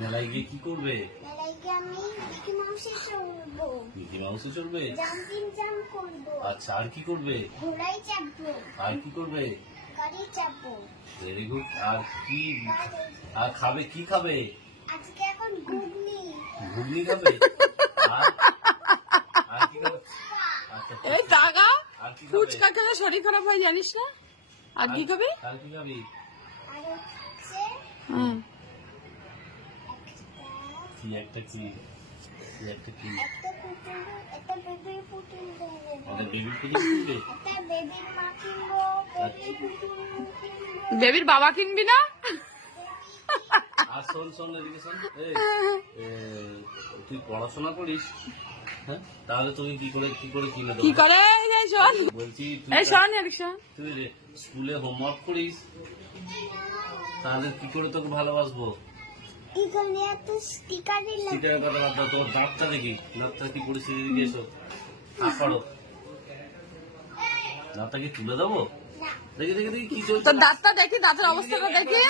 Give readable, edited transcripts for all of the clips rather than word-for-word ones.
মেলায় গিয়ে কি করবে? মেলায় গিয়ে আমি মিকি মাউসে চড়বো। মিকি মাউসে চড়বে? জাম্পিং জাম্প করবো। আচ্ছা, আর কি করবে? ঘোড়ায় চাপবো। আর কি করবে? গাড়ি চাপবো। Very good. আর কি? আর খাবে কি খাবে? আজকে এখন ঘুগনি। ঘুগনি খাবে? আর কি খাবে? এই টাকা আর কি খাবে? ফুচকা খেলে শরীর খারাপ হয় জানিস না? আর কি খাবে? আর কি খাবি? আর হচ্ছে কি একটা কি? একটা কি? একটা পুতুল, একটা বেবির পুতুল দেবে। আমাদের বেবি পুতুল কিনবে? একটা বেবির মা কিনবো, বেবির পুতুল কিনবো। বেবির বাবা কিনবি না? আর শোন এদিকে শোন। তুই পড়াশোনা করিস? হ্যাঁ, তাহলে তুমি কি করে কিনে দেবো? কি করে? শোন বলছি তুই স্কুলে হোমওয়ার্ক করিস, তাহলে কি করে তোকে ভালোবাসবো? এখানে এত স্টিকার দিলাম। স্টিকারের কথা বাদ দাও, তোর দাঁতটা দেখি, দাঁতটা কি পরিস্থিতি দিকে এসো। করো, দাঁতটা কি তুলে দেবো? দেখি কি চলছে। তোর দাঁতটা দেখি, দাঁতের অবস্থাটা দেখি।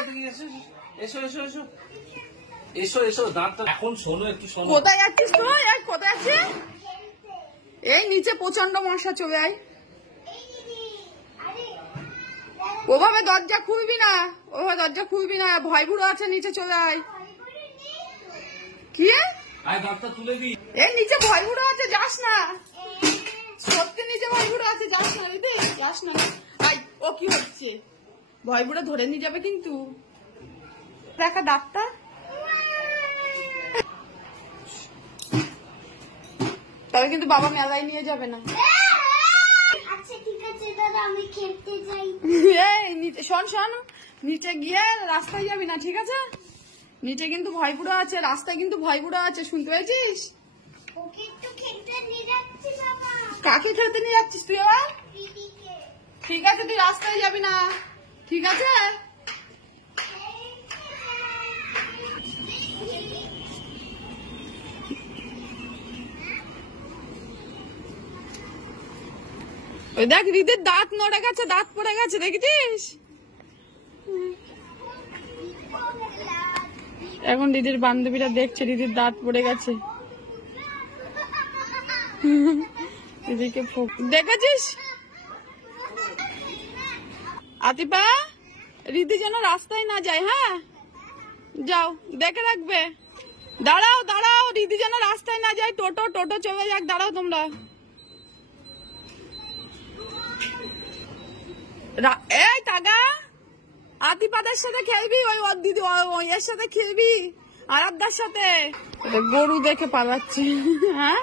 এসো দাঁতটা এখন শোনো, একটু শোনো। কোথায় যাচ্ছিস তুই? কোথায় যাচ্ছিস? এই নিচে প্রচন্ড মশা, চলে আয়। ওভাবে দরজা খুলবি না, ভয় বুড়ো আছে, নিচে চলে আয়। কি? দাঁতটা তুলে দি। এই নিচে ভয় বুড়ো আছে, যাস না। সত্যি নিচে ভয় বুড়ো আছে, যাস না দিদি, যাস না। ও কি হচ্ছে? ভয় বুড়ো ধরে নিয়ে যাবে কিন্তু। দেখা ডাক্তার। তবে কিন্তু বাবা মেলায় নিয়ে যাবে না। আচ্ছা ঠিক আছে দাদা, আমি খেলতে যাই। শোন, নিচে গিয়ে রাস্তায় যাবি না, ঠিক আছে? নিচে কিন্তু ভয় বুড়ো আছে, রাস্তায় কিন্তু ভয় বুড়ো আছে, শুনতে পেয়েছিস? ওকে একটু খেলতে নিয়ে যাচ্ছি বাবা। কাকে খেলতে নিয়ে যাচ্ছিস তুই আবার? দিদিকে। ঠিক আছে, তুই রাস্তায় যাবি না, ঠিক আছে? ওই দেখ, রিদের দাঁত নড়ে গেছে, দাঁত পড়ে গেছে, দেখেছিস? এখন দিদির বান্ধবীরা দেখছে দিদির দাঁত পড়ে গেছে। দিদিকে দেখেছিস? আতিপা, রিদি যেন রাস্তায় না যায়। হ্যাঁ, যাও, দেখে রাখবে। দাঁড়াও, রিদি যেন রাস্তায় না যায়। টোটো চলে যাক, দাঁড়াও তোমরা। এই টাকা, আতিপাদের সাথে খেলবি? ওর দিদি এর সাথে খেলবি? আরাধ্যার সাথে? গরু দেখে পালাচ্ছি। হ্যাঁ।